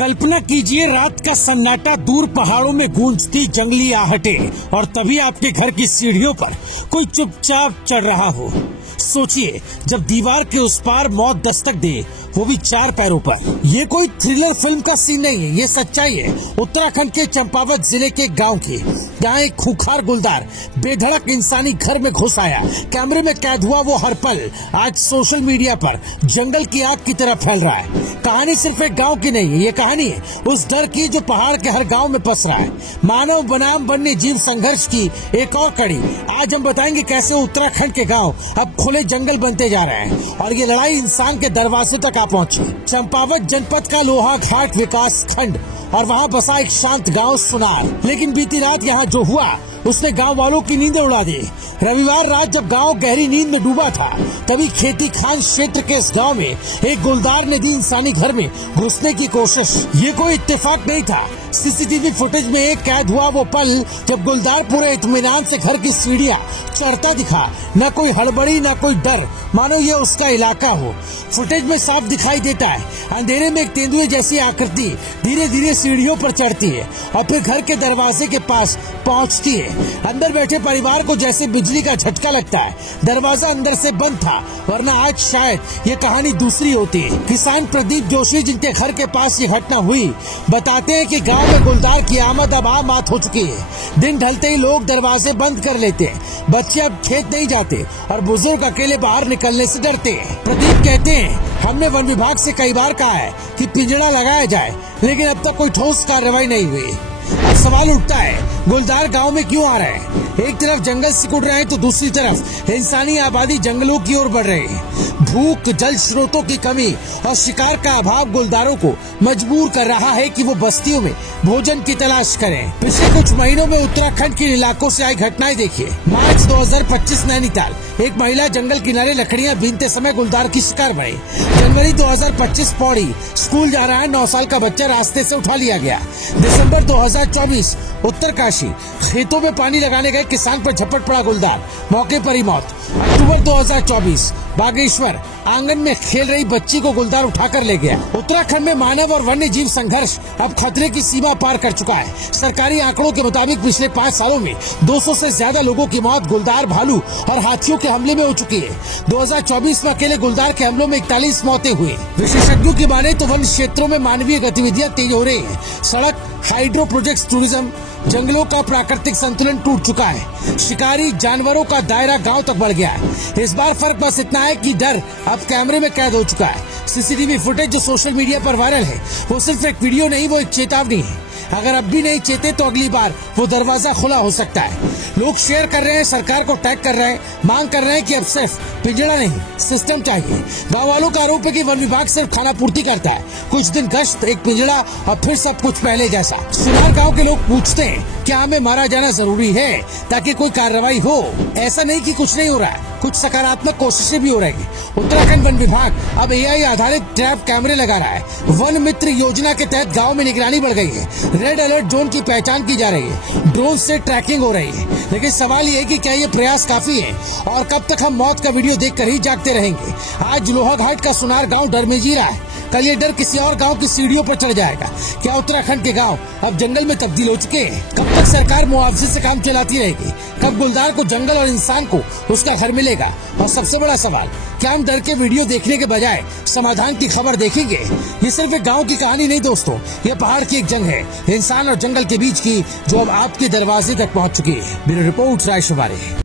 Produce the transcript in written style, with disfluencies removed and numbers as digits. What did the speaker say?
कल्पना कीजिए रात का सन्नाटा, दूर पहाड़ों में गूंजती जंगली आहटें और तभी आपके घर की सीढ़ियों पर कोई चुपचाप चढ़ रहा हो। सोचिए जब दीवार के उस पार मौत दस्तक दे, वो भी 4 पैरों पर। ये कोई थ्रिलर फिल्म का सीन नहीं है, ये सच्चाई है उत्तराखंड के चंपावत जिले के गांव की। यहाँ एक खूंखार गुलदार बेधड़क इंसानी घर में घुस आया, कैमरे में कैद हुआ वो हर पल आज सोशल मीडिया पर जंगल की आग की तरह फैल रहा है। कहानी सिर्फ एक गांव की नहीं है, ये कहानी है उस डर की जो पहाड़ के हर गांव में पसरा है। मानव बनाम वन्य जीव संघर्ष की एक और कड़ी। आज हम बताएंगे कैसे उत्तराखंड के गांव अब खुले जंगल बनते जा रहे हैं और ये लड़ाई इंसान के दरवाजे तक आ पहुंची। चंपावत जनपद का लोहा घाट विकास खंड और वहाँ बसा एक शांत गांव सुनार, लेकिन बीती रात यहाँ जो हुआ उसने गांव वालों की नींदें उड़ा दी। रविवार रात जब गांव गहरी नींद में डूबा था, तभी खेती खान क्षेत्र के इस गांव में एक गुलदार ने दी इंसानी घर में घुसने की कोशिश। ये कोई इत्तेफाक नहीं था। सीसीटीवी फुटेज में एक कैद हुआ वो पल जब गुलदार पूरे इत्मीनान से घर की सीढ़ियां चढ़ता दिखा। न कोई हड़बड़ी न कोई डर, मानो ये उसका इलाका हो। फुटेज में साफ दिखाई देता है अंधेरे में एक तेंदुए जैसी आकृति धीरे धीरे सीढ़ियों पर चढ़ती है और फिर घर के दरवाजे के पास पहुंचती है। अंदर बैठे परिवार को जैसे बिजली का झटका लगता है। दरवाजा अंदर से बंद था, वरना आज शायद ये कहानी दूसरी होती। किसान प्रदीप जोशी, जिनके घर के पास ये घटना हुई, बताते हैं कि गांव में गुलदार की आमद अब आम बात हो चुकी है। दिन ढलते ही लोग दरवाजे बंद कर लेते हैं, बच्चे अब खेत नहीं जाते और बुजुर्ग अकेले बाहर निकलने से डरते हैं। प्रदीप कहते हैं, हमने वन विभाग से कई बार कहा है कि पिंजड़ा लगाया जाए, लेकिन अब तक कोई ठोस कार्रवाई नहीं हुई। अब सवाल उठता है, गुलदार गांव में क्यों आ रहे हैं? एक तरफ जंगल सिकुड़ रहे हैं तो दूसरी तरफ इंसानी आबादी जंगलों की ओर बढ़ रही है। भूख, जल स्रोतों की कमी और शिकार का अभाव गुलदारों को मजबूर कर रहा है कि वो बस्तियों में भोजन की तलाश करें। पिछले कुछ महीनों में उत्तराखंड के इलाकों से आई घटनाएं देखिए। मार्च 2025 नैनीताल, एक महिला जंगल किनारे लकड़ियां बीनते समय गुलदार की शिकार बनी। जनवरी 2025 पौड़ी, स्कूल जा रहा 9 साल का बच्चा रास्ते से उठा लिया गया। दिसंबर 2024 उत्तरकाशी, खेतों में पानी लगाने गए किसान पर झपट पड़ा गुलदार, मौके पर ही मौत। अक्टूबर 2024 बागेश्वर, आंगन में खेल रही बच्ची को गुलदार उठाकर ले गया। उत्तराखंड में मानव और वन्य जीव संघर्ष अब खतरे की सीमा पार कर चुका है। सरकारी आंकड़ों के मुताबिक पिछले 5 सालों में 200 से ज्यादा लोगों की मौत गुलदार, भालू और हाथियों के हमले में हो चुकी है। 2024 में अकेले गुलदार के हमलों में 41 मौतें हुई। विशेषज्ञों की माने तो वन क्षेत्रों में मानवीय गतिविधियां तेज हो रही है। सड़क, हाइड्रो प्रोजेक्ट, टूरिज्म, जंगलों का प्राकृतिक संतुलन टूट चुका है। शिकारी जानवरों का दायरा गांव तक बढ़ गया है। इस बार फर्क बस इतना है कि डर अब कैमरे में कैद हो चुका है। सीसीटीवी फुटेज जो सोशल मीडिया पर वायरल है, वो सिर्फ एक वीडियो नहीं, वो एक चेतावनी है। अगर अब भी नहीं चेते तो अगली बार वो दरवाजा खुला हो सकता है। लोग शेयर कर रहे हैं, सरकार को टैग कर रहे हैं, मांग कर रहे हैं कि अब सिर्फ पिंजड़ा नहीं, सिस्टम चाहिए। गांव वालों का आरोप है कि वन विभाग सिर्फ खाना पूर्ति करता है, कुछ दिन गश्त, एक पिंजड़ा और फिर सब कुछ पहले जैसा। सुनार गांव के लोग पूछते हैं, क्या हमें मारा जाना जरूरी है ताकि कोई कार्रवाई हो? ऐसा नहीं कि कुछ नहीं हो रहा है, कुछ सकारात्मक कोशिशें भी हो रही है। उत्तराखंड वन विभाग अब AI आधारित ट्रैप कैमरे लगा रहा है। वन मित्र योजना के तहत गांव में निगरानी बढ़ गई है। रेड अलर्ट जोन की पहचान की जा रही है, ड्रोन से ट्रैकिंग हो रही है। लेकिन सवाल ये है कि क्या ये प्रयास काफी है और कब तक हम मौत का वीडियो देखकर ही जागते रहेंगे? आज लोहाघाट का सुनार गांव डर में जी रहा है, कल ये डर किसी और गांव की सीढ़ियों पर चढ़ जाएगा। क्या उत्तराखंड के गांव अब जंगल में तब्दील हो चुके हैं? कब तक सरकार मुआवजे से काम चलाती रहेगी? कब गुलदार को जंगल और इंसान को उसका घर मिलेगा? और सबसे बड़ा सवाल, क्या हम डर के वीडियो देखने के बजाय समाधान की खबर देखेंगे? ये सिर्फ एक गांव की कहानी नहीं दोस्तों, ये पहाड़ की एक जंग है, इंसान और जंगल के बीच की, जो अब आपके दरवाजे तक पहुंच चुकी है। ब्यूरो रिपोर्ट, राय शुमारी।